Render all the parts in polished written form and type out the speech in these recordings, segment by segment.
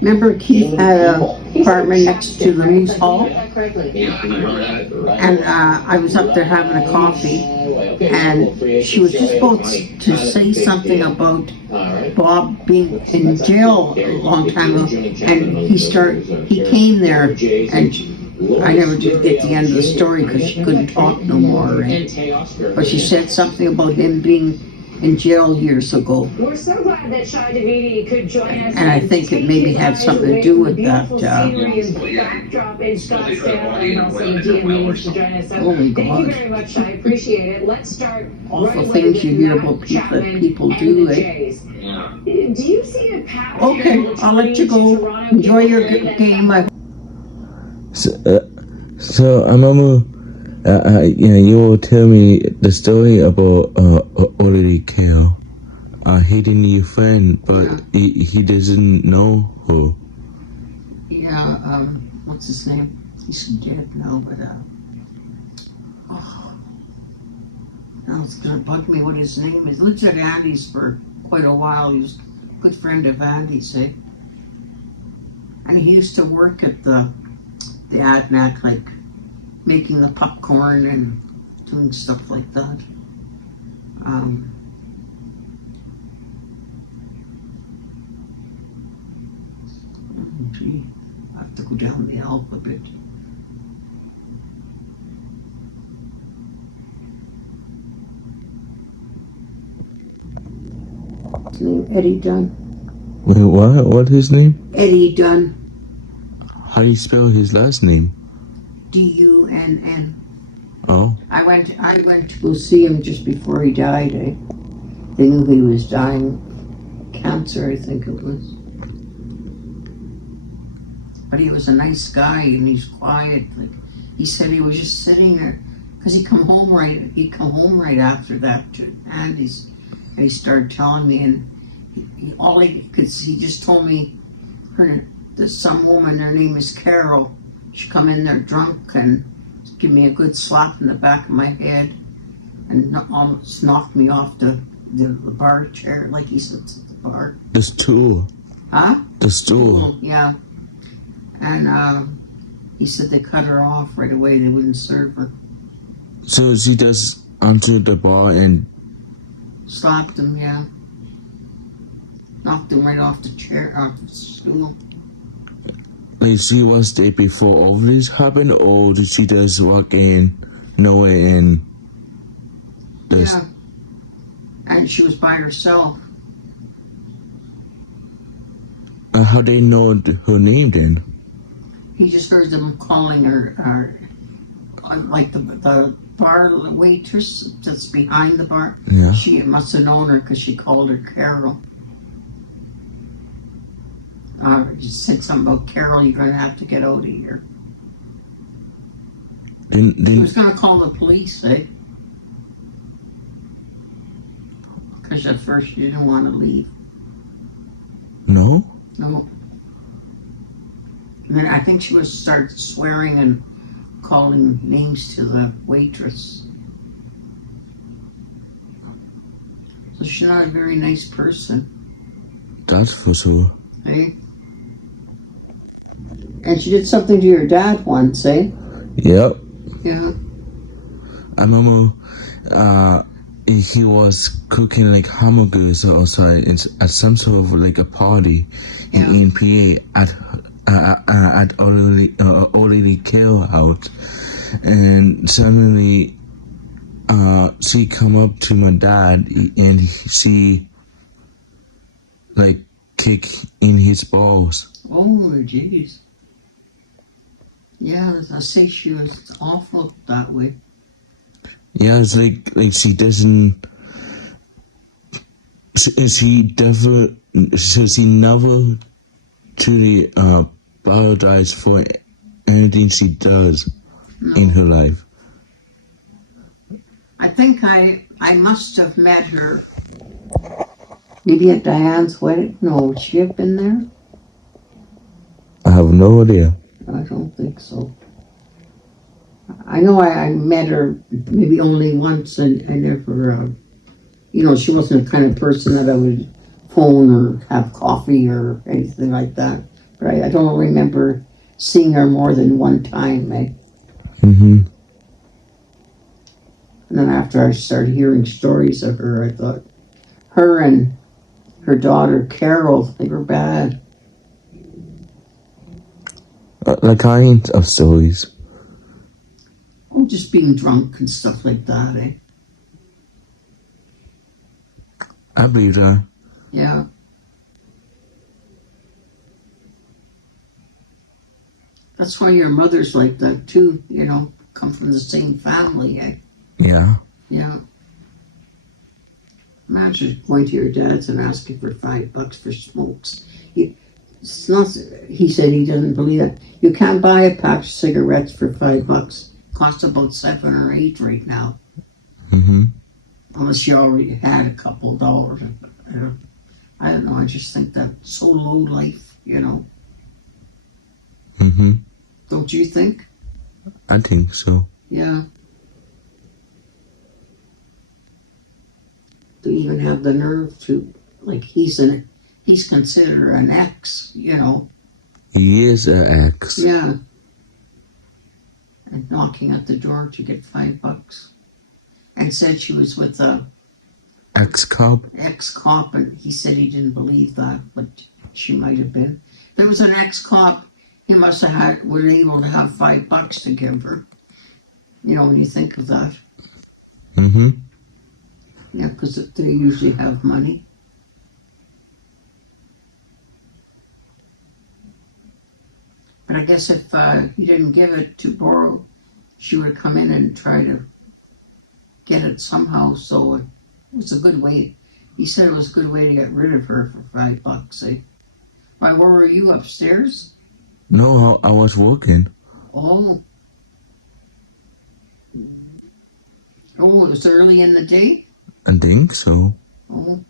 Remember Keith had an apartment next to the Moose Hall? And I was up there having a coffee, and she was just about to say something about Bob being in jail a long time ago, and he came there, and I never did get the end of the story because she couldn't talk no more. But she said something about him being in jail years ago. We're so glad that Shai Davidi could join us. And I think it maybe had something to do with that. Backdrop in Scottsdale, and also the DMV to join us. So thank you very much, Shai. Appreciate it. Let's start. Awful things you hear about people do. Do you see a path? Okay, I'll let you go. Enjoy your game. So I remember, you will tell me the story about Ollie Kale. He didn't your friend, but he doesn't know her. Yeah, what's his name? He's dead now, but now it's gonna bug me what his name is. Lives at Andy's for quite a while. He was a good friend of Andy's, eh? And he used to work at the ADNAC, like making the popcorn and doing stuff like that. Gee, I have to go down the alphabet. His name Eddie Dunn. Wait, what? What's his name? Eddie Dunn. How do you spell his last name? D-U-N-N. Oh. I went to go see him just before he died. They knew he was dying. Cancer, I think it was. But he was a nice guy, and he's quiet. Like he said, he was just sitting there because he'd come home right after that to Andy's, and he started telling me, and all he could see, he just told me there's some woman, her name is Carol. She come in there drunk and give me a good slap in the back of my head and almost knocked me off the bar chair, like he sits at the bar. The stool. Huh? The stool. Yeah. And he said they cut her off right away. They wouldn't serve her. So she just onto the bar and slapped him, yeah. Knocked him right off the chair, off the stool. Like she was there before all this happened, or did she just walk in, nowhere in? Yeah. And she was by herself. How they know her name then? He just heard them calling her, like the bar waitress that's behind the bar. Yeah. She must have known her because she called her Carol. Just said something about Carol, you're going to have to get out of here. He was going to call the police, eh? Because at first she didn't want to leave. No? No. And then I think she started swearing and calling names to the waitress. So she's not a very nice person. That's for sure. Eh? And she did something to your dad once, eh? Yep. Yeah. I remember he was cooking like hamburgers outside at some sort of like a party in ENPA at Ollie Kale house, and suddenly she come up to my dad and she like kick in his balls. Oh, jeez. Yeah, I say she was awful that way. Yeah, it's like she doesn't. She never truly apologize for anything she does in her life. I think I must have met her. Maybe at Diane's wedding? No, would she have been there? I have no idea. I don't think so. I know I met her maybe only once, and I never, she wasn't the kind of person that I would phone or have coffee or anything like that. But I don't remember seeing her more than one time, eh? Mm-hmm. And then after I started hearing stories of her, I thought, her and her daughter Carol, they were bad. Like kinds of stories. Oh, just being drunk and stuff like that, eh? I believe that. Yeah. That's why your mother's like that too, you know, come from the same family, eh? Yeah. Yeah. Imagine going to your dad's and asking for $5 for smokes. It's not. He said he doesn't believe that. You can't buy a pack of cigarettes for $5. Costs about 7 or 8 right now, Mm-hmm. unless you already had a couple of dollars. I don't know. I just think that's so low life, you know. Mm-hmm. Don't you think? I think so. Yeah. To even have the nerve to, like, he's considered an ex, you know. He is an ex. Yeah. And knocking at the door to get $5. And said she was with a Ex-cop? ex-cop, and he said he didn't believe that, but she might have been. If there was an ex-cop, he must have were able to have $5 to give her. You know, when you think of that. Mm-hmm. Yeah, because they usually have money. But I guess if he didn't give it to borrow, she would come in and try to get it somehow. So it was a good way. He said it was a good way to get rid of her for $5. Eh? Why, where were you, upstairs? No, I was working. Oh. Oh, it was early in the day? I think so. Oh.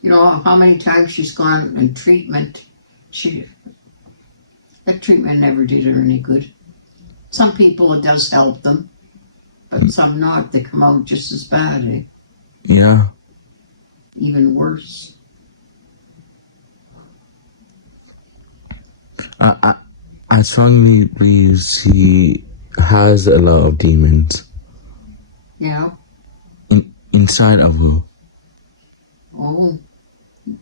You know how many times she's gone in treatment? That treatment never did her any good. Some people it does help them, but some not. They come out just as bad, eh? Yeah. Even worse. I strongly believe she has a lot of demons Yeah. inside of her. Oh,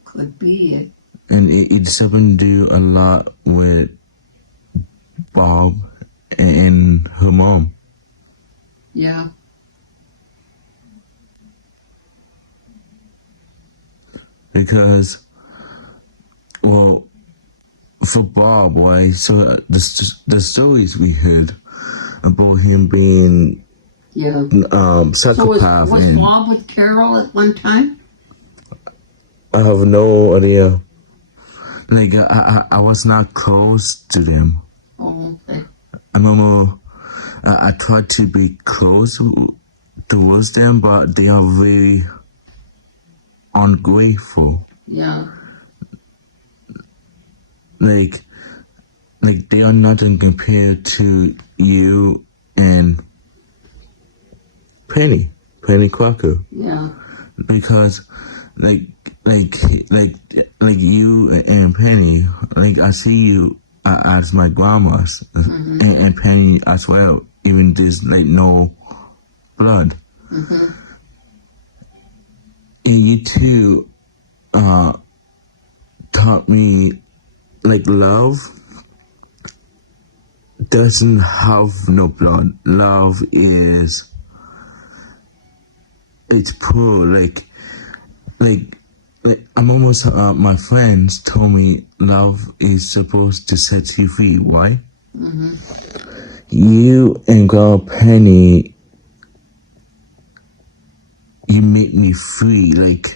could be it. And it's something to do a lot with Bob and her mom. Yeah. Because, well, for Bob, right, so the stories we heard about him being Yeah. psychopath. So was and Bob with Carol at one time? I have no idea. Like, I was not close to them. Oh, okay. I remember I tried to be close towards them, but they are very ungrateful. Yeah. Like they are nothing compared to you and Penny Crocker. Yeah. Because like you and Penny, like I see you as my grandma's, and Penny as well, even there's like no blood. Mm-hmm. And you two taught me like love doesn't have no blood. Love is it's pure. Like I'm almost my friends told me love is supposed to set you free. Why? Mm-hmm. You and Grandma Penny, you make me free. Like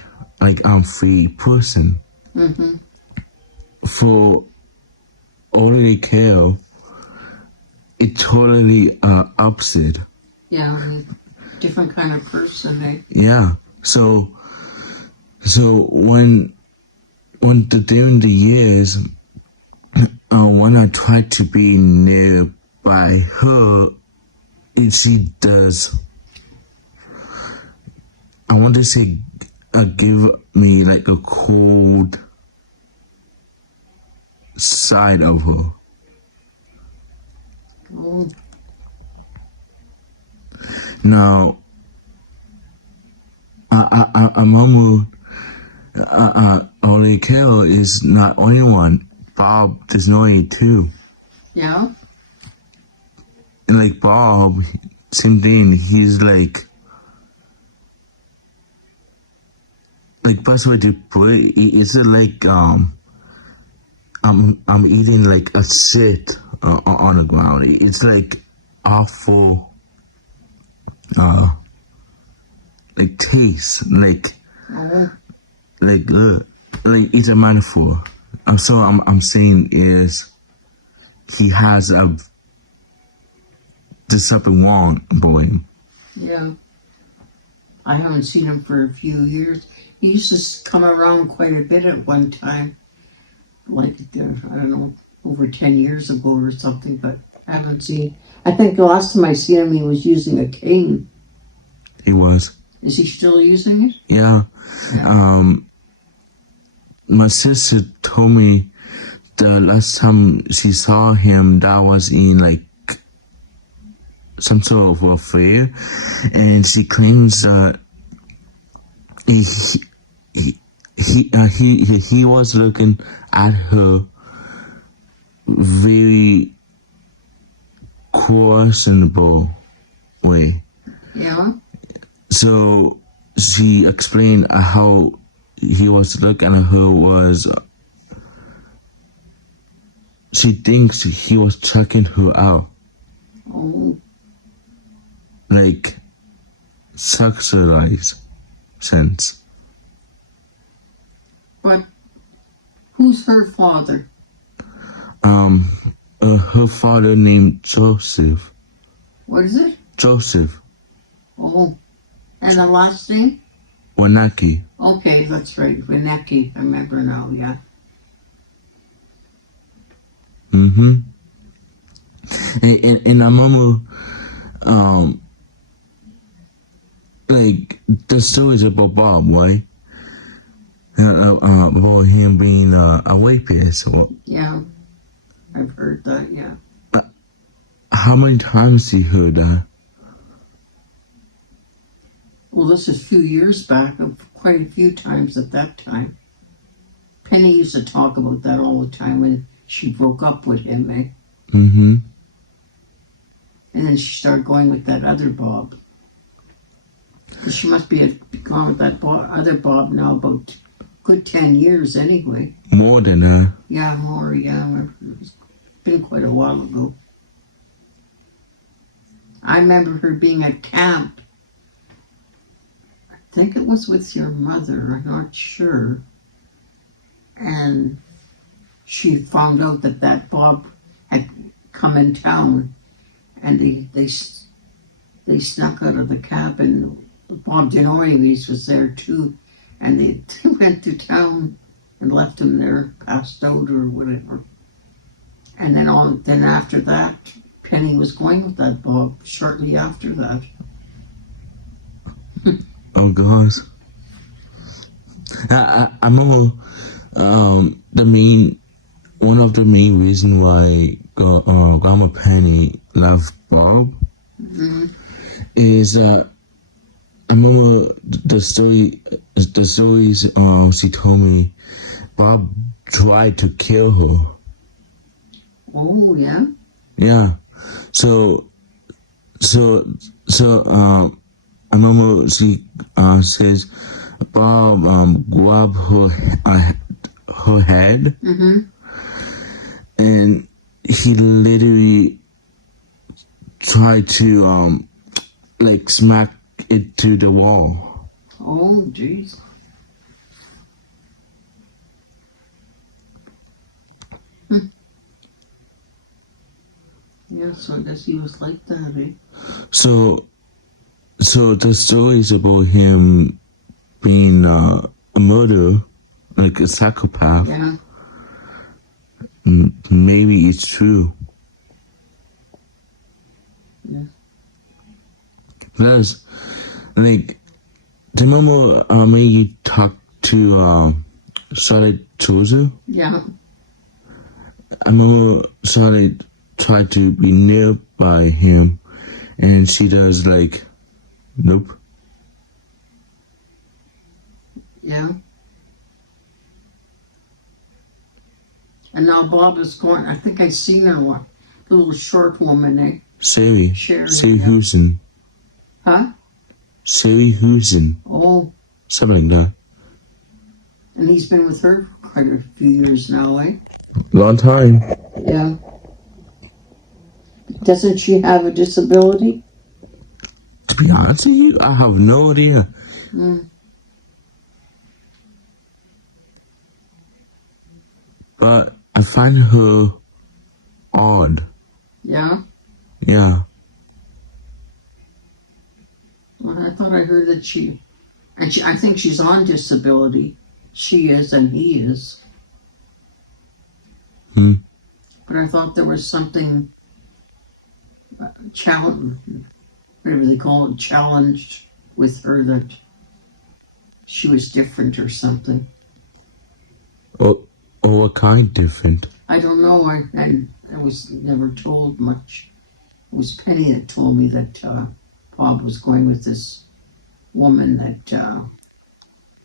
I'm free person. Mm-hmm. For Ollie Kale, it totally opposite. Yeah. I mean, different kind of person, eh? Yeah. So when during the years, when I tried to be near by her, she does. I want to say, give me like a cold side of her. Oh, Now, Mama, Oli Kale is not only one. Bob Desnoy too. yeah? And like Bob, same thing. He's like best way to put it. Is it like I'm eating like a shit on the ground. It's like awful. Like taste, like Oh, it's a metaphor. I'm saying is he has there's something wrong about him. yeah. I haven't seen him for a few years. He used to come around quite a bit at one time. Like, I don't know, over 10 years ago or something, but I haven't seen. I think the last time I seen him, he was using a cane. He was. Is he still using it? Yeah. My sister told me the last time she saw him, that was in like some sort of a fair, and she claims he was looking at her very questionable way. Yeah. So she explained how he was looking at her was she thinks he was checking her out, Oh, like sexualized sense. but who's her father? Her father named Joseph. What is it? Joseph Oh, and the last name? Wanaki. Okay, that's right. Reneki. I remember now, yeah. Mm-hmm. And I remember, like the stories about Bob, right? About him being a rapist. Yeah. I've heard that, yeah. How many times he heard that? Well, this is a few years back, quite a few times at that time. Penny used to talk about that all the time when she broke up with him, eh? Mm-hmm. And then she started going with that other Bob. She must be gone with that other Bob now about good 10 years anyway. More than that. Yeah, more, yeah. It's been quite a while ago. I remember her being at camp. I think it was with your mother, I'm not sure. And she found out that that Bob had come in town, and they snuck out of the cabin. Bob Denoyes was there too, and they went to town and left him there, passed out or whatever. And then after that, Penny was going with that Bob shortly after that. Oh gosh. I know one of the main reason why Grandma Penny loved Bob is that I remember the stories she told me. Bob tried to kill her. Oh, yeah? Yeah. So I remember she says Bob grabbed her head, Mm-hmm. and he literally tried to like smack it to the wall. Oh, jeez. Yeah, so I guess he was like that, eh? So the stories about him being a murderer, like a psychopath, Yeah. maybe it's true. Because, like, do you remember when you talked to Charlotte Chozu? Yeah. I remember Charlotte tried to be nearby him, and she does like, nope. Yeah. And now Bob is going, I think I seen her one. The little short woman, eh? Sari Sherry, yeah. Husen. Huh? Sari Husen. Oh, Something like that. and he's been with her for quite a few years now, eh? Long time. Yeah. Doesn't she have a disability? To be honest with you, I have no idea. Mm. But I find her odd. Yeah? Yeah. Well, I thought I heard that I think she's on disability. She is and he is. Hmm. But I thought there was something challenge, whatever they call it, challenged with her, that she was different or something. Or what kind different? I don't know. I was never told much. It was Penny that told me that Bob was going with this woman that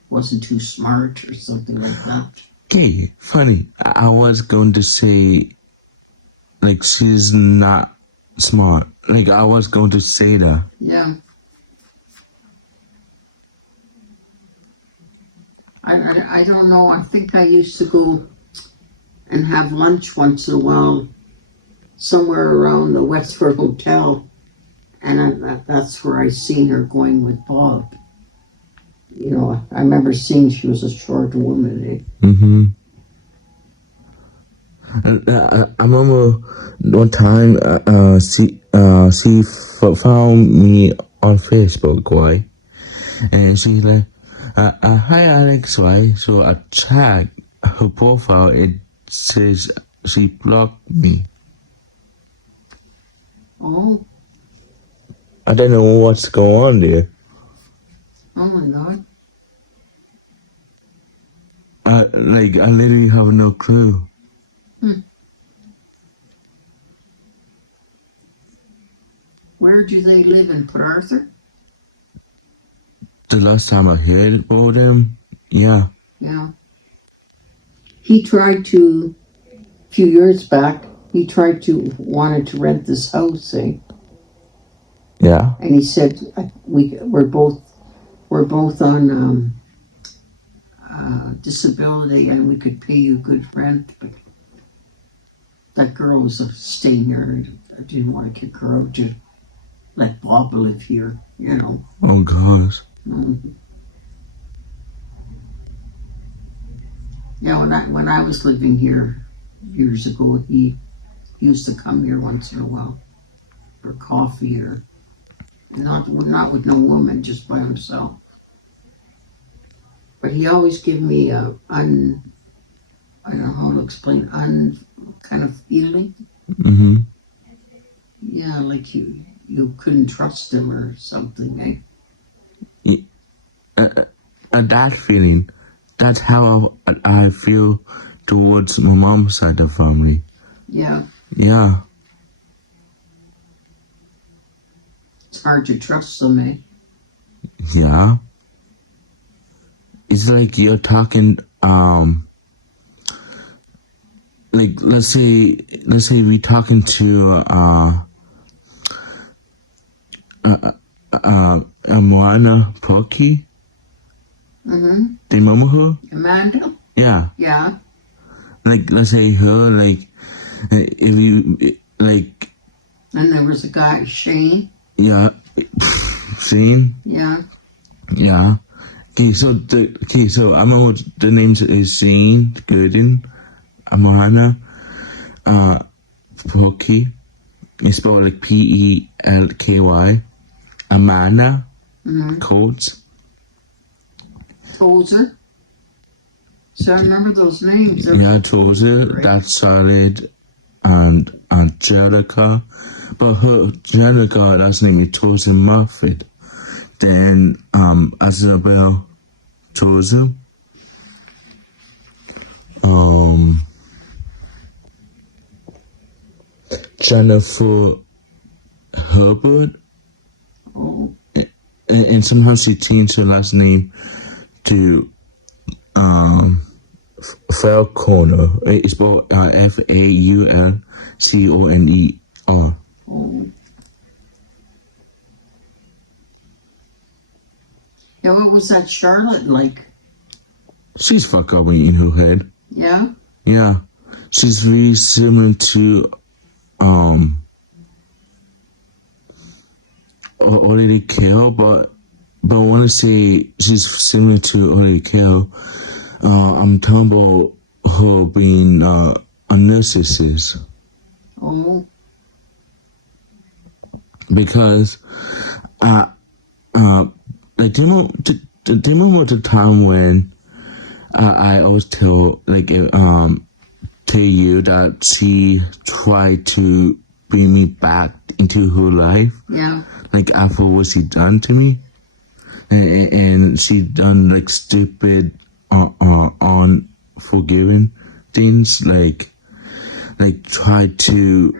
wasn't too smart or something like that. Okay, funny. I was going to say, like, she's not smart. Like, I was going to say that. Yeah. I don't know. I think I used to go and have lunch once in a while somewhere around the Westford Hotel. And that's where I seen her going with Bob. You know, I remember seeing she was a short woman. Eh? Mm-hmm. I remember one time she found me on Facebook, right? And she's like, hi Alex, right? So I checked her profile. It says she blocked me. Oh, I don't know what's going on there. oh my God. I literally have no clue. Where do they live in Port Arthur? The last time I heard about them, yeah. Yeah. He tried to, a few years back, wanted to rent this house, eh? Yeah. And he said, we're both on disability and we could pay you good rent, but that girl was staying here and I didn't want to kick her out to let Bob live here, you know. Oh gosh. Yeah, when I was living here years ago, he used to come here once in a while for coffee, or not with no woman, just by himself. But he always gave me I don't know how to explain, kind of feeling. Mm-hmm. Yeah, like you couldn't trust him or something, eh? That feeling, that's how I feel towards my mom's side of the family. Yeah, Yeah. it's hard to trust them, eh? Yeah. It's like you're talking, like let's say we're talking to Moana Porky. Mm-hmm. Do you remember her? Amanda? Yeah. Yeah. Like let's say her, like if you like. And there was a guy, Shane. Yeah. Shane. Yeah. Yeah. Okay, so I know the names is Shane Gooden, Moana, Porky. It's spelled like Pelky. Amanda. Mm-hmm. Coates. Tozer. So I remember those names. Yeah, Tozer. That's solid. And Angelica. But her Angelica last name is Tozer Muffet. then Isabel chose him. Jennifer Herbert, Oh, and somehow she changed her last name to Falconer. It's spelled Faulconer. oh. Yeah, what was that Charlotte like? She's fucked up in her head. Yeah? Yeah, she's very similar to Olivia Kale, but I want to say she's similar to Olivia Kale. I'm talking about her being a narcissist, Oh, because like do you remember the time when I always tell you that she tried to bring me back into her life, yeah. like after what she done to me, and she done like stupid unforgiving things, like try to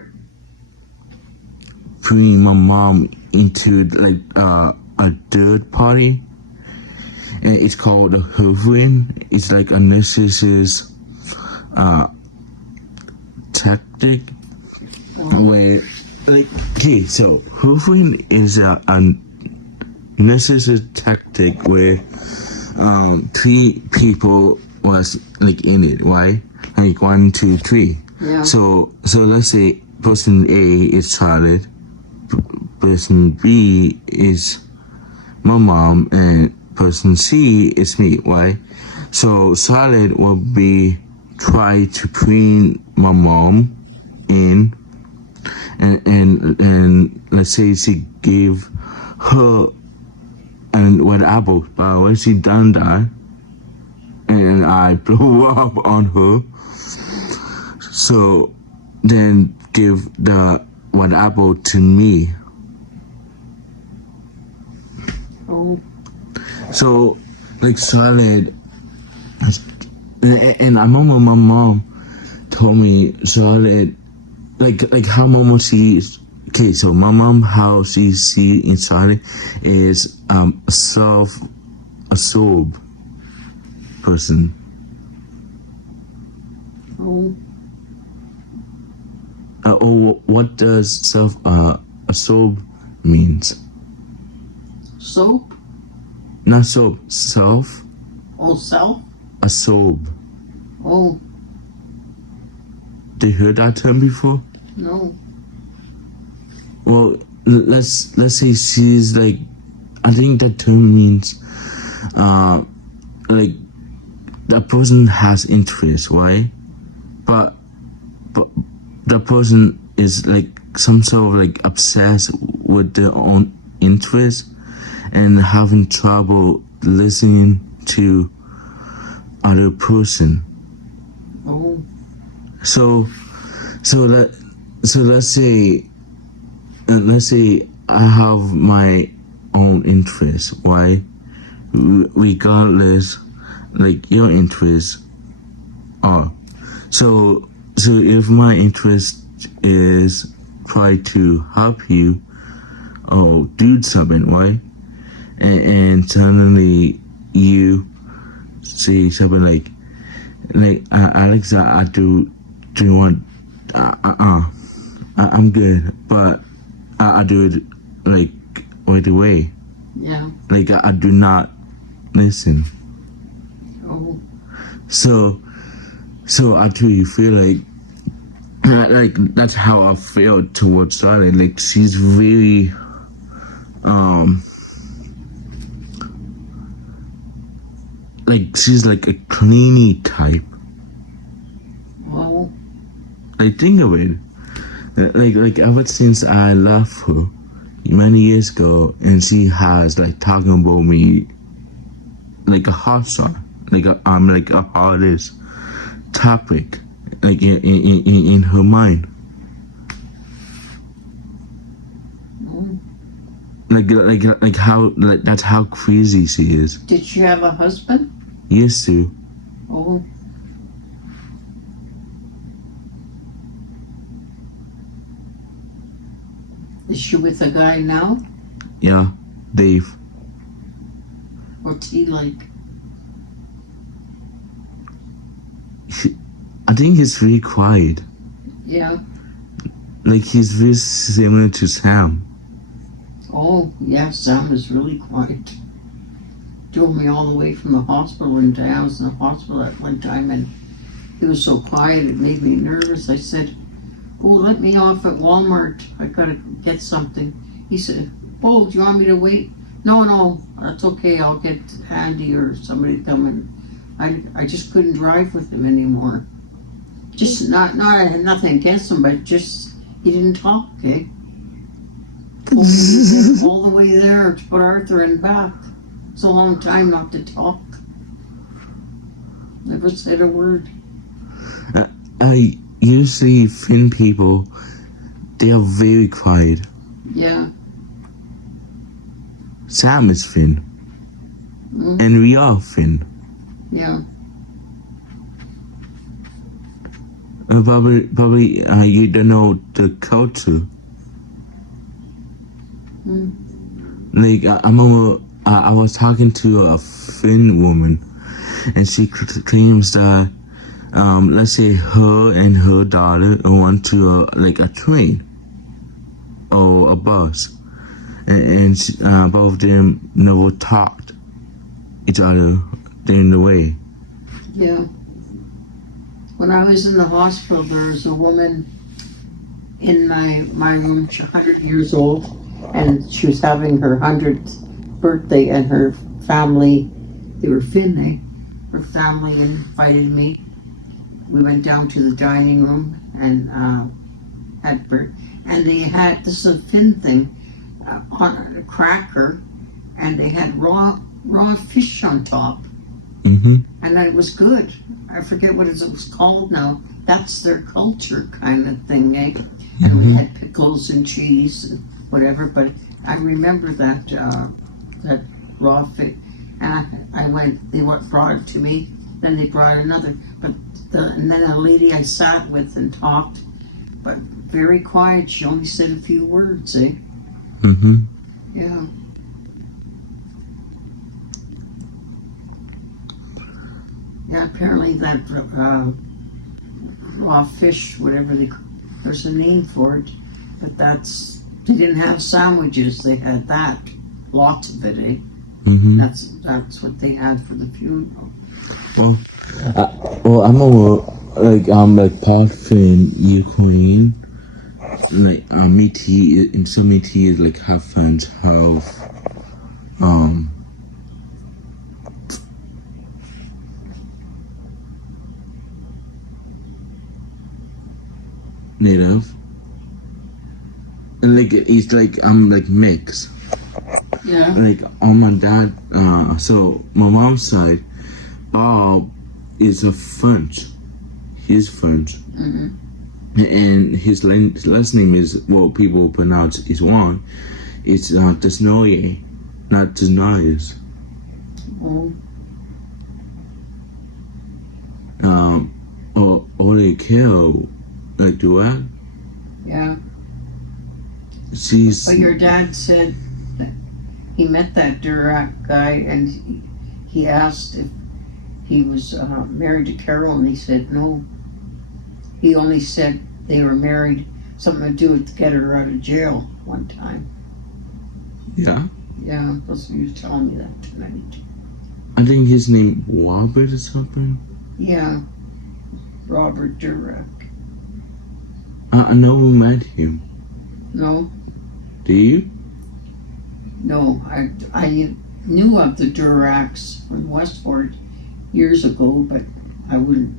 bring my mom into like a third party, and it's called a hovering. It's like a narcissist tactic where, like, okay, so hovering is a narcissist tactic where three people was like in it, right? Like 1, 2, 3. Yeah. So let's say person A is Charlotte, person B is my mom, and person C is me, right? So Charlotte will be try to bring my mom in, and let's say she gave her and what apple, but when she done that, and I blow up on her, so then give the one apple to me. Oh, So like Charlotte, and I remember my mom told me Charlotte, like how mama sees. Okay, so my mom, how she see in Charlotte is a self-absorbed person. oh. Or what does self-absorbed means? Soap? Not soap, self-absorbed. Oh, self? Oh, Did you hear that term before? no. Well, let's say she's like, I think that term means, like, the person has interest, right? But the person is like some sort of like obsessed with their own interest and having trouble listening to other person. Oh, So let's say I have my own interest, right? Regardless, like your interests are. So if my interest is try to help you or do something, right? And suddenly you say something like Alex, I do you want I'm good, but I do it like right away. yeah. Like I do not listen. Oh, So I truly feel like that's how I feel towards Charlotte. Like she's really like she's like a cleany type. oh, Like think of it. Like ever since I left her many years ago, and she has like talking about me like a hot song, like I'm like a hottest topic, like in her mind. oh. Like how, like, that's how crazy she is. Did she have a husband? Yes, too. Oh. Is she with a guy now? Yeah, Dave. What's he like? I think he's really quiet. Yeah. Like he's very similar to Sam. Oh, yeah, Sam was really quiet. Drove me all the way from the hospital, and I was in the hospital at one time, and he was so quiet it made me nervous. I said, "Oh, let me off at Walmart. I gotta get something." He said, "Oh, do you want me to wait?" No, that's okay. I'll get Andy or somebody to come in. I just couldn't drive with him anymore. Just not I had nothing against him, but just he didn't talk. Okay, all the way there to Port Arthur and back. It's a long time not to talk. Never said a word. I usually Finn people, they are very quiet. Yeah. Sam is Finn. Mm. And we are Finn. Yeah. Probably you don't know the culture. Mm. Like I remember I was talking to a Finn woman, and she claims that let's say her and her daughter went to a train or a bus, and both of them never talked each other during the way. Yeah. When I was in the hospital, there was a woman in my room. She's 100 years old, and she was having her 100th birthday, and her family, they were Finn, her family invited me. We went down to the dining room and had birth, and they had, this is a Finn thing, on a cracker, and they had raw fish on top. Mm-hmm. And it was good. I forget what it was called now. That's their culture kind of thing, eh? And we had pickles and cheese and whatever. But I remember that that raw fish. And I went. They brought it to me. Then they brought another. And then a lady I sat with and talked, but very quiet. She only said a few words, eh? Mm-hmm. Yeah. Yeah, apparently that raw fish, whatever there's a name for it, but they didn't have sandwiches, they had that, lots of it, eh? Mm-hmm. That's what they had for the funeral. Well, I'm part Finn, Ukraine. Like Métis, in some Métis is like half French, half native, and like it's like I'm like mixed. Yeah. Like on my dad, so my mom's side, Bob is a French. He's French, Mm-hmm. and his last name is what people pronounce is wrong. It's Desnoyer, not Desnoyers. Oh. Or they kill like Duet. Yeah. She's. But your dad said that he met that Durack guy, and he asked if he was married to Carol, and he said no. He only said they were married, something to do with to get her out of jail one time. Yeah. Yeah, that's what he was telling me that tonight. I think his name Robert or something. Yeah, Robert Durack. I never met him. No, Do you? no, I knew of the Duracks from Westport years ago, but I wouldn't,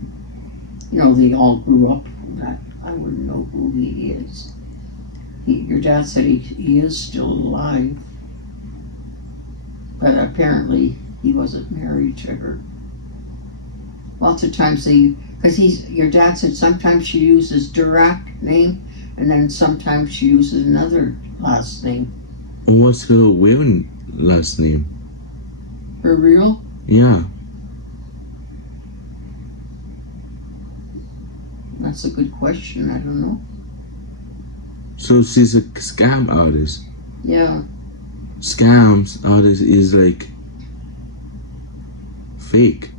they all grew up from that. I wouldn't know who he is. Your dad said he is still alive, but apparently he wasn't married to her. Lots of times because your dad said sometimes she uses Durack name, and then sometimes she uses another last name. What's her real last name? Her real? Yeah. That's a good question. I don't know. So she's a scam artist. Yeah. Scams artist is like fake.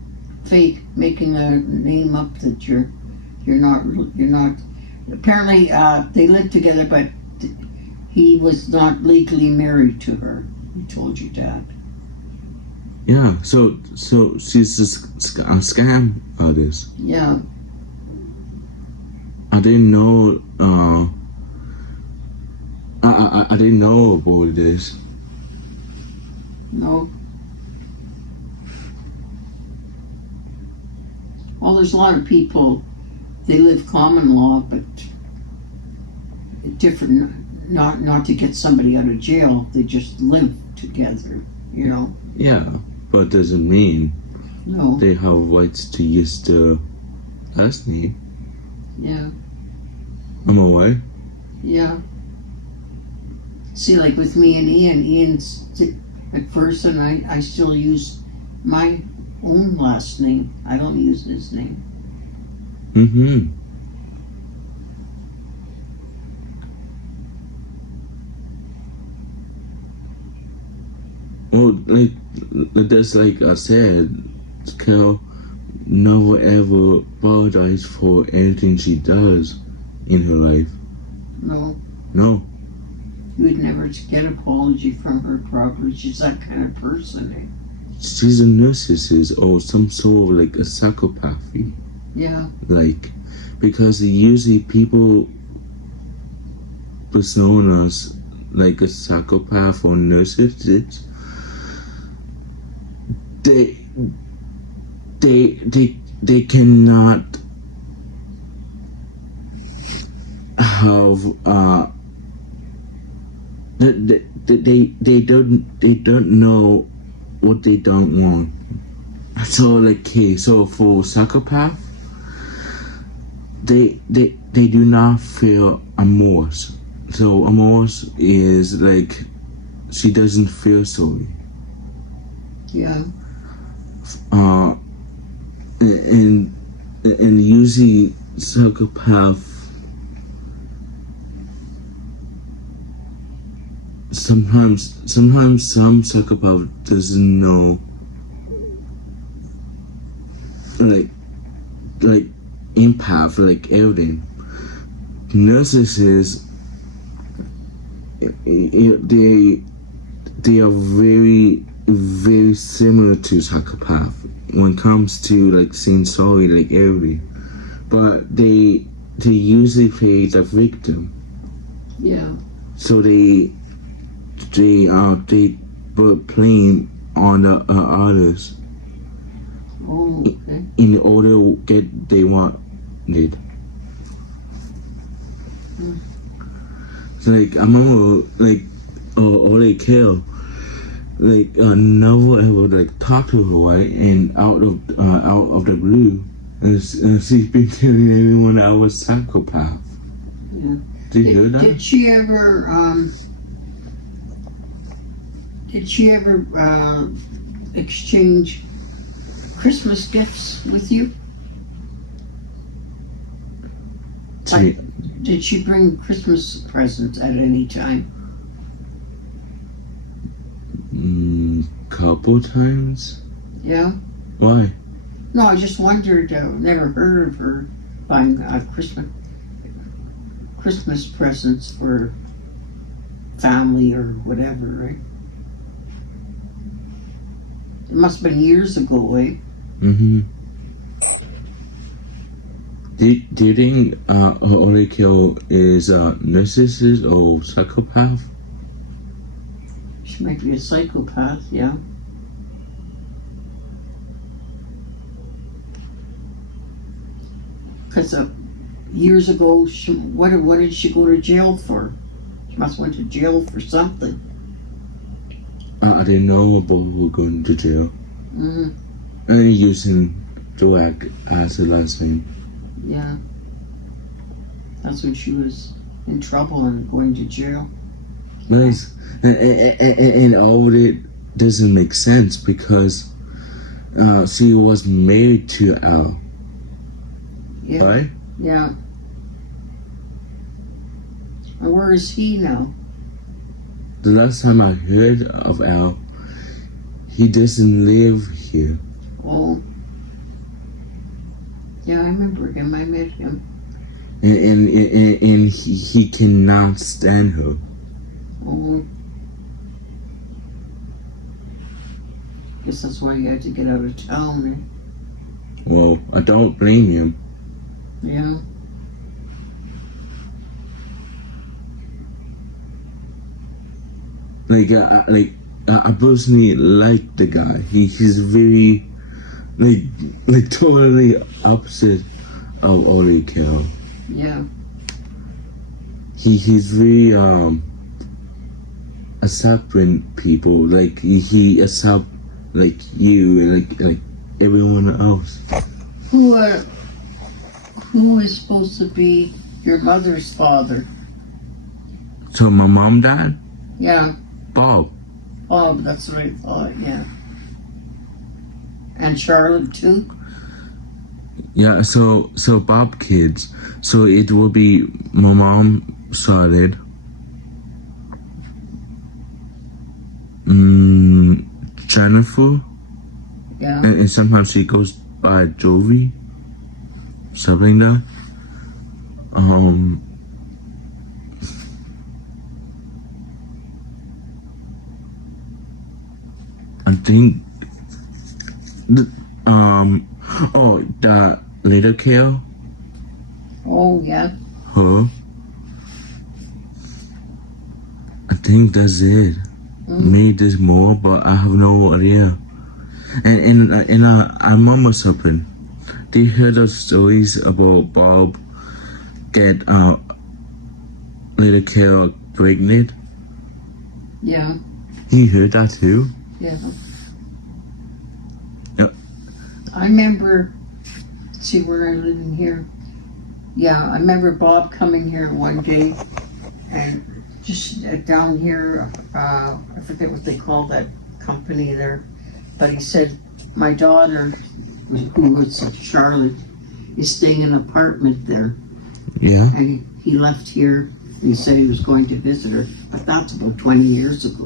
Fake, making a name up that you're not. Apparently, they lived together, but he was not legally married to her. He told your dad. Yeah. So she's a scam artist. Yeah. I didn't know. I didn't know about this. No. Well, there's a lot of people. They live common law, but different. Not to get somebody out of jail. They just live together. You know. Yeah, but doesn't mean No. they have rights to use the last name. Yeah. Am I right? Yeah. See, like with me and Ian's McPherson, I still use my own last name. I don't use his name. Mm-hmm. Well, that's like I said, Cal never ever apologized for anything she does in her life. No, No. you would never get an apology from her probably. She's that kind of person. She's a narcissist or some sort of like a psychopathy. Yeah, Like, because usually people personas like a psychopath or narcissist, they cannot have they don't know what they don't want. So like, okay, so for psychopath, they do not feel remorse. So remorse is like she doesn't feel sorry. yeah, And usually psychopath sometimes some psychopath doesn't know like empath, like everything. Narcissists, they are very similar to psychopath when it comes to like saying sorry, like everything, but they usually play the victim. yeah. So they put blame on the others Oh, okay. in order to get they wanted. So like I remember like Ole Kale never ever like talk to her, right? And out of the blue, and she's been telling everyone I was psychopath. Yeah. Did you hear that? Did she ever exchange Christmas gifts with you? Did she bring Christmas presents at any time? Couple times. Yeah. Why? No, I just wondered. Never heard of her buying Christmas presents for family or whatever, right? It must have been years ago, eh? Mm-hmm. Do you think Ole Kale is a narcissist or psychopath? She might be a psychopath, yeah. Because years ago, what did she go to jail for? She must have went to jail for something. I didn't know about her going to jail. Mm-hmm. And using Joak as her last name. Yeah. That's when she was in trouble and going to jail. Nice. And all of it doesn't make sense because she was married to Al, Yeah. right? Yeah. And where is he now? The last time I heard of Al, he doesn't live here. Oh. Yeah, I remember him. I met him. And he cannot stand her. Oh. Guess that's why he had to get out of town. Well, I don't blame him. Yeah. I personally like the guy. He's very like totally opposite of Oli Carroll. Yeah. He's very accepting people. Like he accept like you and like everyone else. Who is supposed to be your mother's father? So my mom died? Yeah. Bob. Oh, that's what I thought, yeah. And Charlotte too? Yeah, so Bob kids. So it will be my mom started. Jennifer. Yeah. And sometimes she goes by Jovi. Something like that. I think the little Kale, Oh, yeah. her. I think that's it. Maybe there's more, but I have no idea. And I'm almost open. Do you hear those stories about Bob get little Kale pregnant? Yeah. You heard that too? Yeah. Yep. I remember, see where I live in here. Yeah, I remember Bob coming here one day and just down here, I forget what they call that company there, but he said, my daughter, who was Charlotte, is staying in an apartment there. Yeah. And he left here. He said he was going to visit her, but that's about 20 years ago.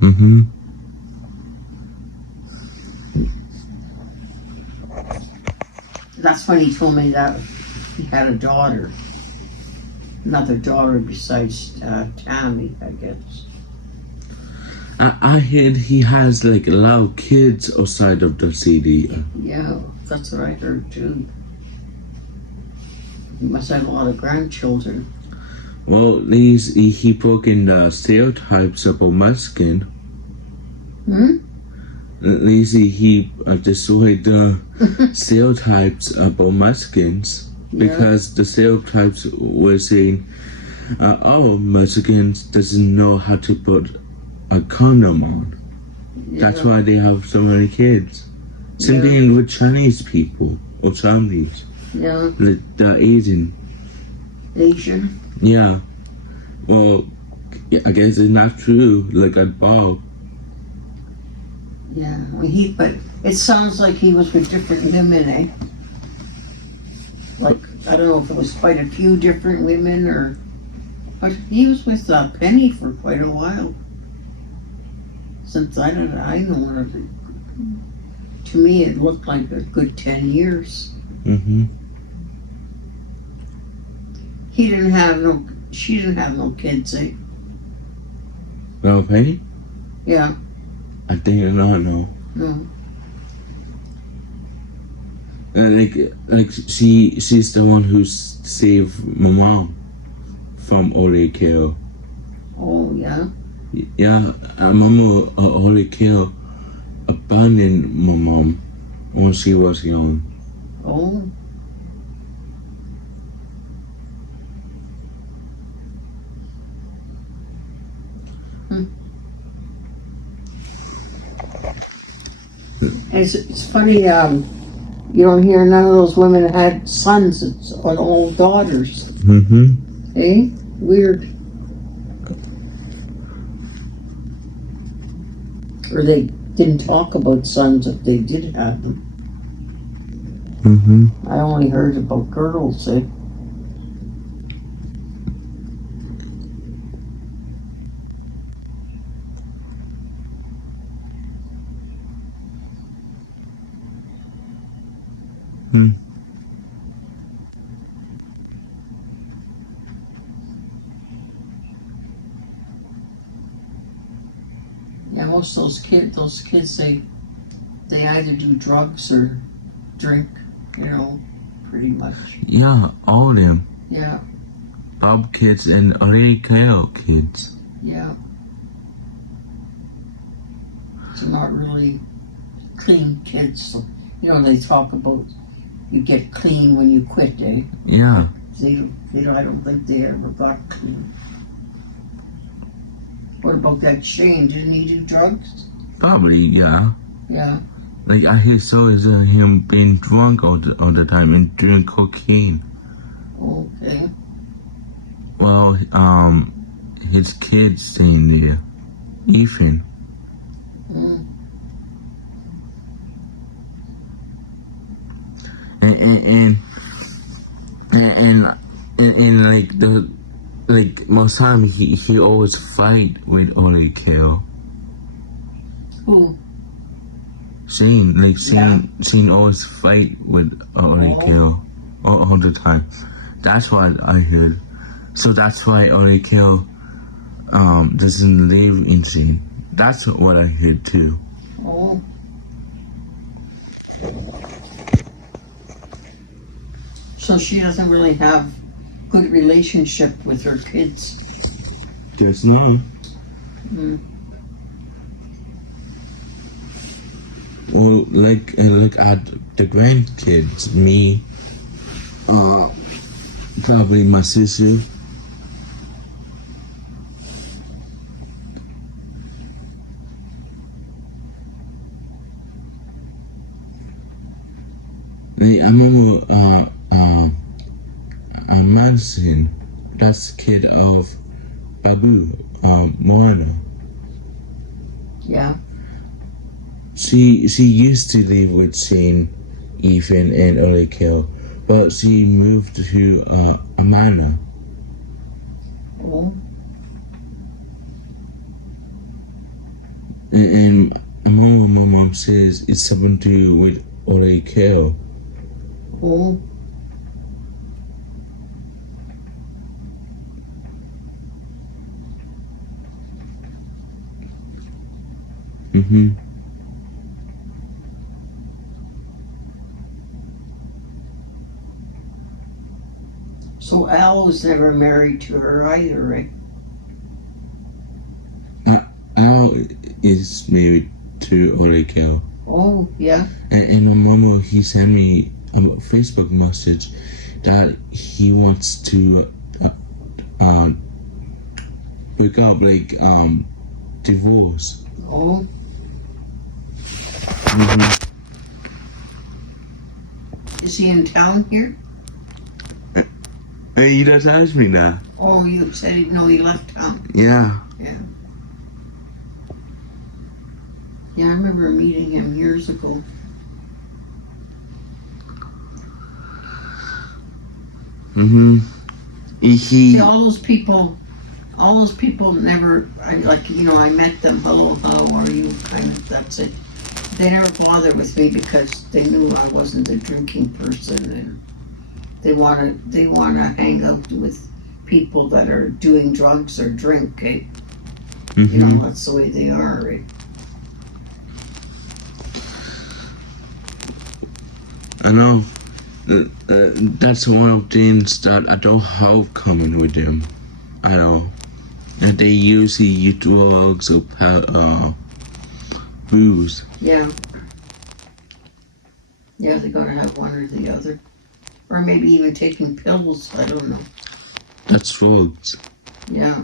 Mm-hmm. That's when he told me that he had a daughter. Another daughter besides Tammy, I guess. I heard he has like a lot of kids outside of the city. Yeah, that's what I heard too. He must have a lot of grandchildren. Well, at least he broke in the stereotypes about Mexican. Hmm? At least he destroyed the stereotypes about Mexicans. Because the stereotypes were saying, Mexicans doesn't know how to put a condom on. Yeah. That's why they have so many kids. Same thing with Chinese people or Chinese. Yeah. The Asian. Asian? Yeah. Well, I guess it's not true. Like at Bob. Yeah. But it sounds like he was with different women, eh? Like, I don't know if it was quite a few different women or... But he was with Penny for quite a while. Since I know her. To me, it looked like a good 10 years. Mm-hmm. She didn't have no kids, eh? Well, Penny? Yeah, I think not, no. no. Like she's the one who saved my mom from Oli Kill. Oh, yeah? Yeah, I remember Oli Kill abandoned my mom when she was young. Oh. It's funny, you don't hear none of those women had sons, it's all daughters. Mm-hmm. Eh? Weird. Or they didn't talk about sons if they did have them. Mm-hmm. I only heard about girls. Hmm. Yeah, most of those kids, they either do drugs or drink, pretty much. Yeah, all of them. Yeah, Bob kids and Ollie Kale kids. yeah. So not really clean kids. So, they talk about you get clean when you quit, eh? Yeah. I don't think they ever got clean. What about that Shane? Didn't he do drugs? Probably, yeah. Yeah. Like, I hear stories of him being drunk all the time and doing cocaine. Okay. Well, his kid's staying there. Ethan. Mm. And like most time he always fight with Ole Kale. Who? Shane Yeah. Shane always fight with Ole Kale all the time. That's what I heard. So that's why Ole Kale doesn't live in Shane. That's what I heard too. Oh. So she doesn't really have good relationship with her kids. Guess no. Mm. Well, like look at the grandkids. Me, probably my sister. Like, I remember Madison. That's the kid of Babu, Moana. Yeah. She used to live with Shane, Ethan, and Ole Kale, but she moved to Amana. Oh. And my mom says it's something to do with Ole Kale. Oh. Mm-hmm. So Al was never married to her either, right? Al is married to Ole Kale. Oh, yeah. And my mama, he sent me a Facebook message that he wants to break up, like divorce. Oh. Mm-hmm. Is he in town here? Hey, you just asked me that. Oh, you said he left town. Yeah. Yeah. Yeah, I remember meeting him years ago. Mm-hmm. See, all those people never, I met them, hello, how are you, kind of, that's it. They never bothered with me because they knew I wasn't a drinking person, and they want to hang out with people that are doing drugs or drink, eh? Mm-hmm. That's the way they are, eh? I know. That's one of the things that I don't have common with them. I know. That they usually use drugs or booze. Yeah. Yeah, they're gonna have one or the other. Or maybe even taking pills, I don't know. That's drugs. Yeah.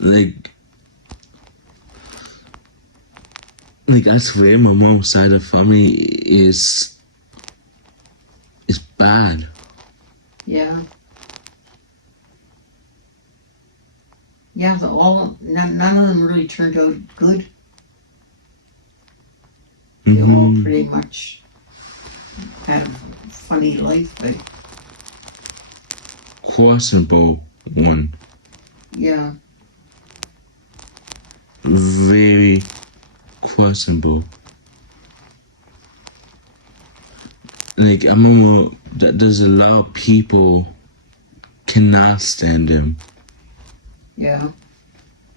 Like I swear my mom's side of family is bad. Yeah. Yeah, none of them really turned out good. They all pretty much had a funny life, but Questionable one. yeah, Very questionable. Like, I remember that there's a lot of people cannot stand him yeah,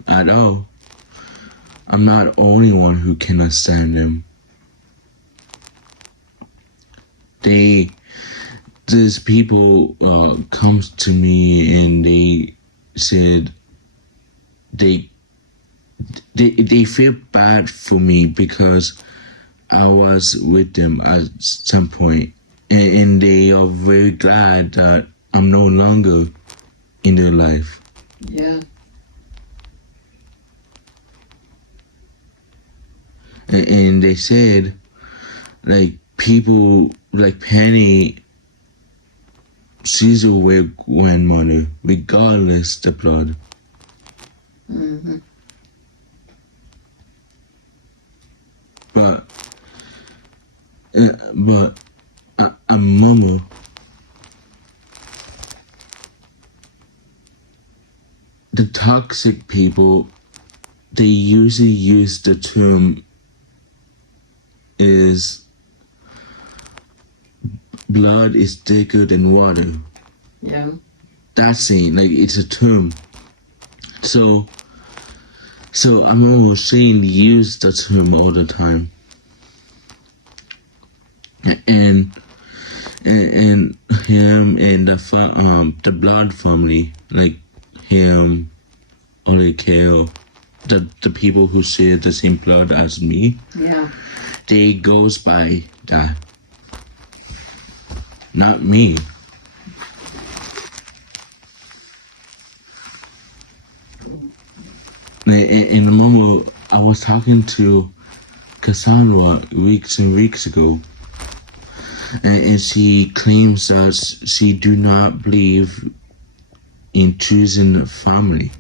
at all. I'm not the only one who cannot stand him. These people comes to me and they said they feel bad for me because I was with them at some point, and they are very glad that I'm no longer in their life. yeah, And they said, like, people like Penny, she's a weird grandmother, regardless the blood. hmm But a mama, the toxic people, they usually use the term is blood is thicker than water. yeah, That's it, like it's a term. So I'm almost saying use the term all the time. And him and the blood family, like him, Ole Kale, the people who share the same blood as me, yeah, they goes by that. Not me. In the moment I was talking to Cassandra weeks and weeks ago, and she claims that she do not believe in choosing family.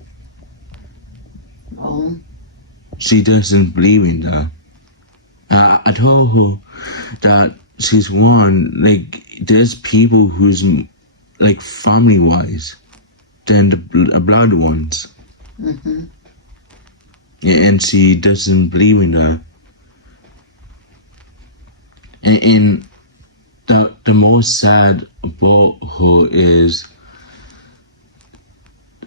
oh, She doesn't believe in that. I told her that she's one, like, there's people who's like family wise than the blood ones. hmm Yeah, and she doesn't believe in that. And the most sad about her is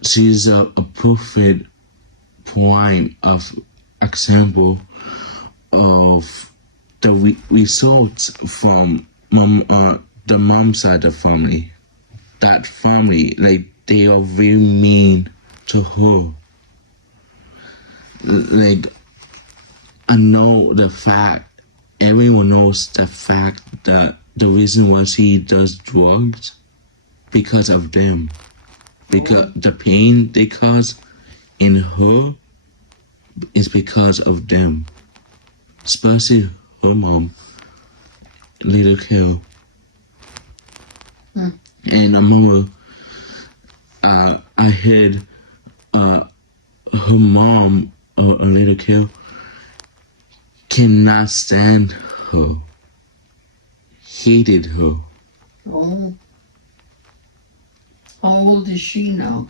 she's a perfect point of example of the results from the mom side of family. That family, like, they are very mean to her. Like, I know the fact, everyone knows the fact that the reason why she does drugs because of them. Because the pain they cause in her is because of them. Especially her mom, Little Kill. Hmm. And I remember I heard her mom, Little Kill, cannot stand her. Hated her. oh. How old is she now?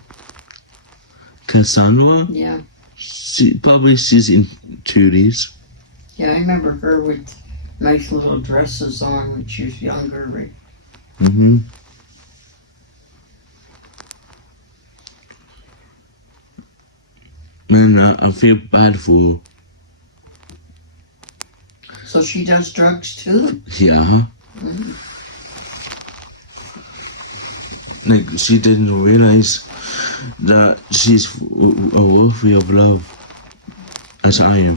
Cassandra, Yeah, she's in 30s. yeah, I remember her with nice little dresses on when she was younger, right? Mm-hmm. And I feel bad for her. So she does drugs too? Yeah. Mm. Like, she didn't realize that she's worthy of love as I am.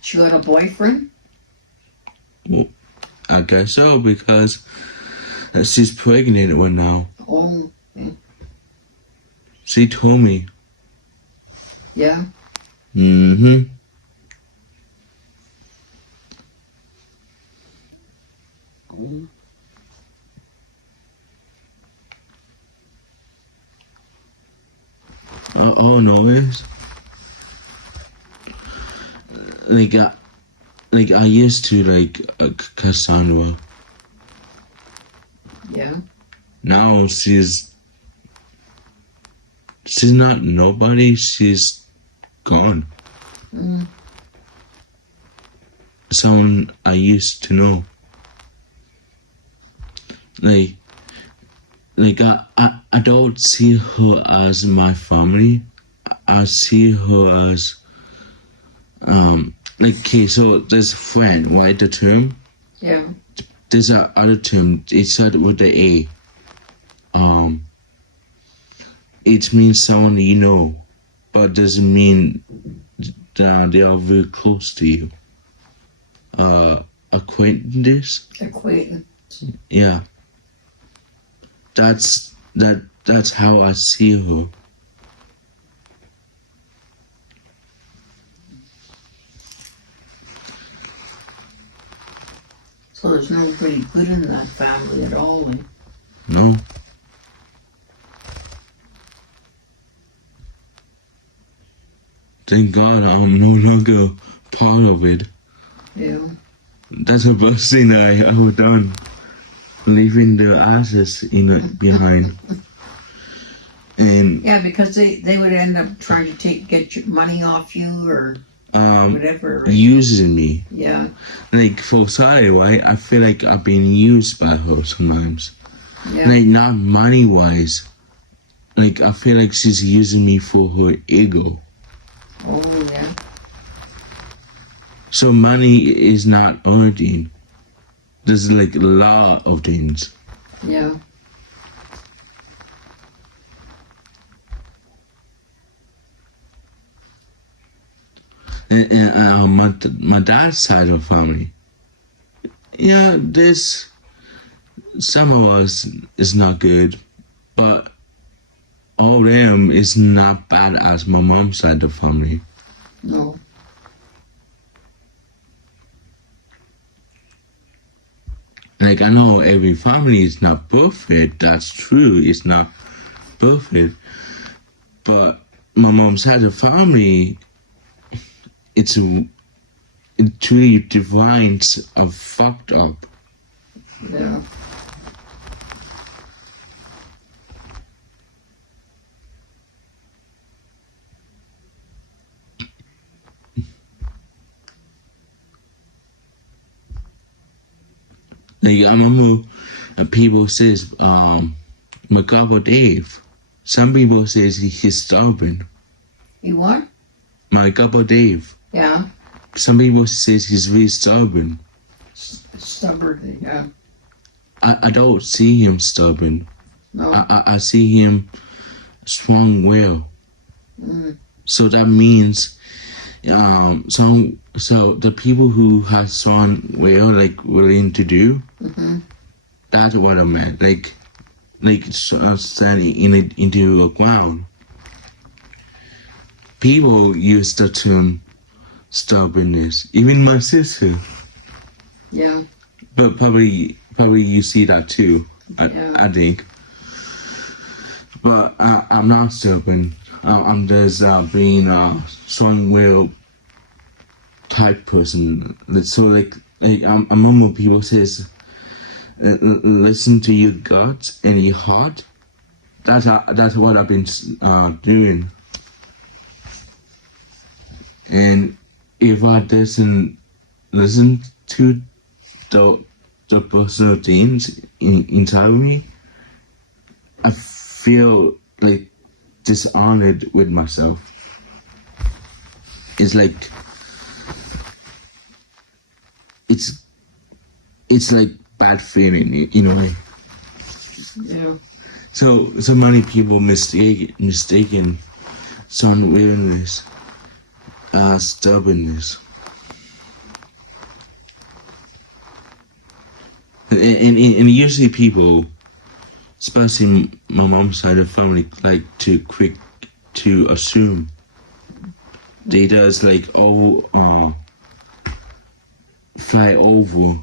She got a boyfriend? I guess so, because she's pregnant right now. Oh, She told me. yeah. Mm-hmm. Oh no, is like I used to like Cassandra. Yeah. Now she's not nobody. She's gone. Mm. Someone I used to know. Like I don't see her as my family. I see her as like, okay, so there's a friend, right? The term. Yeah. There's a other term. It started with the A. It means someone you know, but doesn't mean that they are very close to you. Acquaintance. Acquaintance. Yeah. That's how I see her. So there's nobody good in that family at all. And No. Thank God I'm no longer part of it. yeah. That's the best thing that I ever done. Leaving the ashes in it behind. And Yeah, because they would end up trying to get your money off you or whatever. Right? using me. Yeah. Like for Sally, right? I feel like I've been used by her sometimes. Yeah. Like not money wise. Like I feel like she's using me for her ego. Oh yeah. So money is not earning. There's like a lot of things. Yeah. And my dad's side of the family. Yeah, this some of us is not good, but all of them is not bad as my mom's side of the family. No. Like I know every family is not perfect. That's true. It's not perfect, but my mom's side of the family, it truly defines a fucked up. Yeah. Like I remember people says McGovern Dave. Some people says he's stubborn. You what? McGovern Dave. Yeah. Some people says he's very stubborn. Stubborn. Yeah. I don't see him stubborn. No. I see him strong will. Mm. So that means so the people who have strong will, like willing to do, Mm-hmm. that's what I meant. Like standing into a ground. People use the term stubbornness. Even my sister. Yeah. But probably you see that too. Yeah. I think. But I'm not stubborn. I'm just being a strong-willed type person. So like I remember people says, listen to your gut and your heart. That's what I've been doing. And if I doesn't listen to the personal things inside of me, I feel like dishonored with myself. It's like it's like bad feeling, you know. Yeah. So many people mistaken some weirdness as stubbornness. And usually people, especially my mom's side of the family, like to quick to assume they does like fly over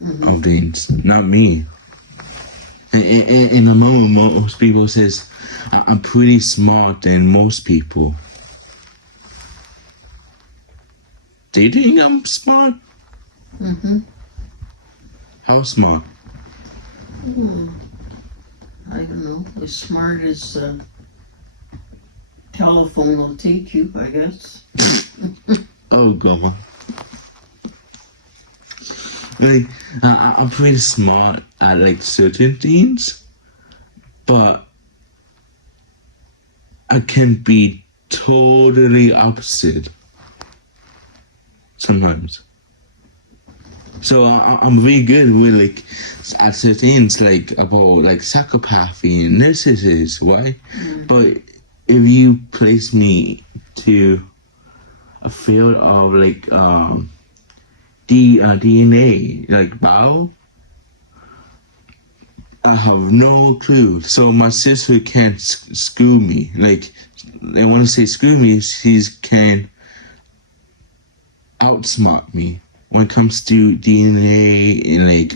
of things. Not me. In the moment, most people says I'm pretty smart than most people. Do you think I'm smart? Mm-hmm. How smart? I don't know. As smart as telephone will take you, I guess. Oh god. Like I'm pretty smart at like certain things, but I can be totally opposite sometimes. So I'm really good with like at certain things like about like psychopathy and narcissists, right? But if you place me to a field of like DNA, like bio, I have no clue. So my sister can't screw me. Like, and when I say screw me, she can outsmart me when it comes to DNA and like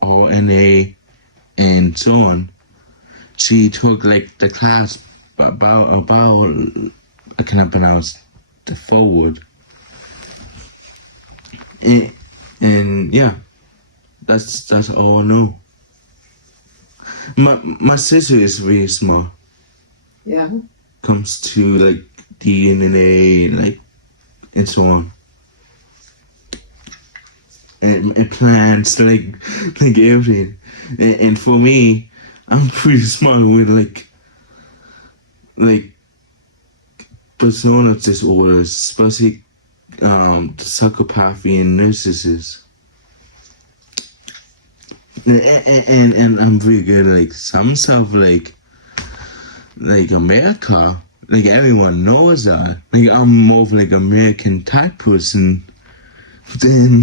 RNA and so on. She took like the class about I cannot pronounce the forward. And yeah, that's all I know. My sister is really smart. Yeah. Comes to like DNA, like and so on, and plants, like everything. And for me, I'm pretty smart with like personality disorders, especially psychopathy and narcissists. And I'm pretty good at like some stuff like America. Like everyone knows that. Like I'm more of like American type person than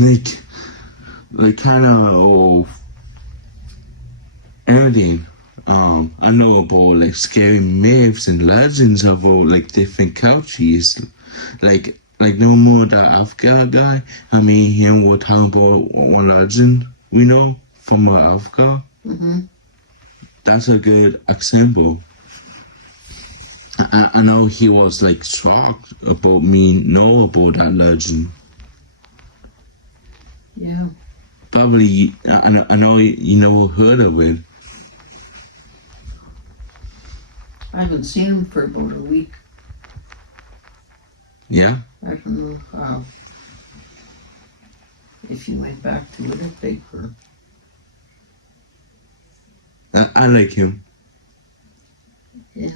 like kind of everything. I know about like scary myths and legends about like different countries. Like no more that Africa guy. I mean, him we're talking about one legend we know from Africa. Mm-hmm. That's a good example. I know he was like shocked about me know about that legend. Yeah. Probably, I know you never heard of it. I haven't seen him for about a week. Yeah? I don't know how. If he went back to Winnipeg or... I like him. Yeah.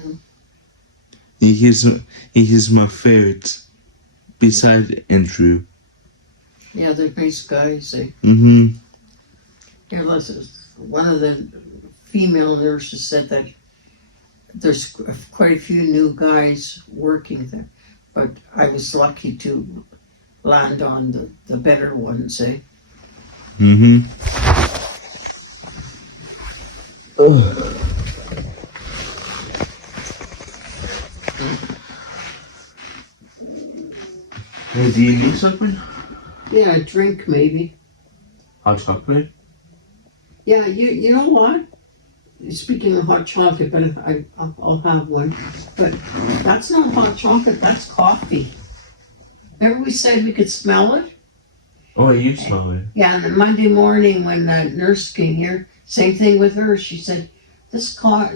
He is my favorite, besides Andrew. Yeah, they're nice guys. Mm-hmm. Yeah, listen, one of the female nurses said that there's quite a few new guys working there, but I was lucky to land on the better ones, eh? Mm-hmm. Oh. Hey, do you need something? Yeah, a drink maybe. Hot chocolate? Yeah, you know what? Speaking of hot chocolate, but I'll have one. But that's not hot chocolate, that's coffee. Remember we said we could smell it? Oh, you smell it. Yeah, and then Monday morning when the nurse came here, same thing with her. She said, this hot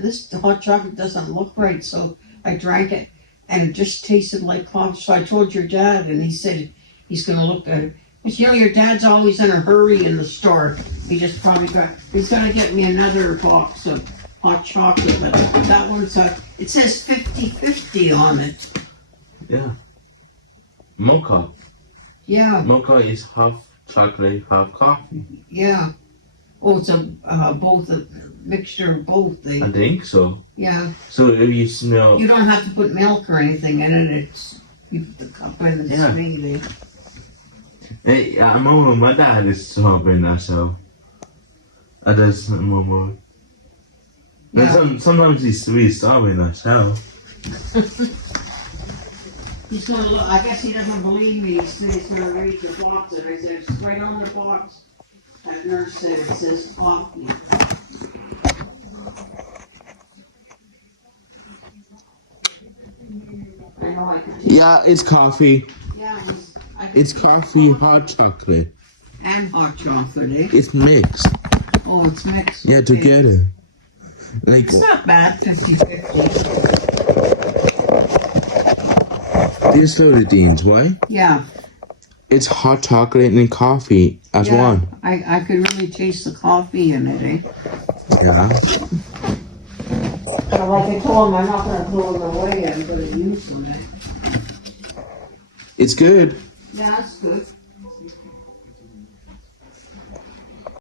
chocolate doesn't look right, so I drank it, and it just tasted like coffee. So I told your dad, and he said he's going to look at it. But you know, your dad's always in a hurry in the store. He's going to get me another box of hot chocolate, but that one's, it says 50-50 on it. Yeah. Mocha. Yeah. Mocha is half chocolate, half coffee. Yeah. Oh, it's both a mixture of both. I think so. Yeah. So if you smell... You don't have to put milk or anything in it. You put the cup in and Yeah. swing it. Hey, I'm over my dad is smoking that, so... I just, I'm over. Yeah. Sometimes he's really starving that, so... He's gonna look, I guess he doesn't believe me. He's gonna read the box, and I said, it's right on the box. That nurse said it says coffee. I could. Yeah, it's coffee. Yeah, It's coffee, hot chocolate. and hot chocolate, eh? It's mixed. Oh, it's mixed. Yeah, Okay. together. Like, It's not bad, 50-50. these soda Deans, why? Yeah. It's hot chocolate and coffee as Yeah, one. I could really taste the coffee in it, eh? Yeah. So like I told him, I'm not gonna throw it away, I'm gonna use them. It's good. Yeah, that's good.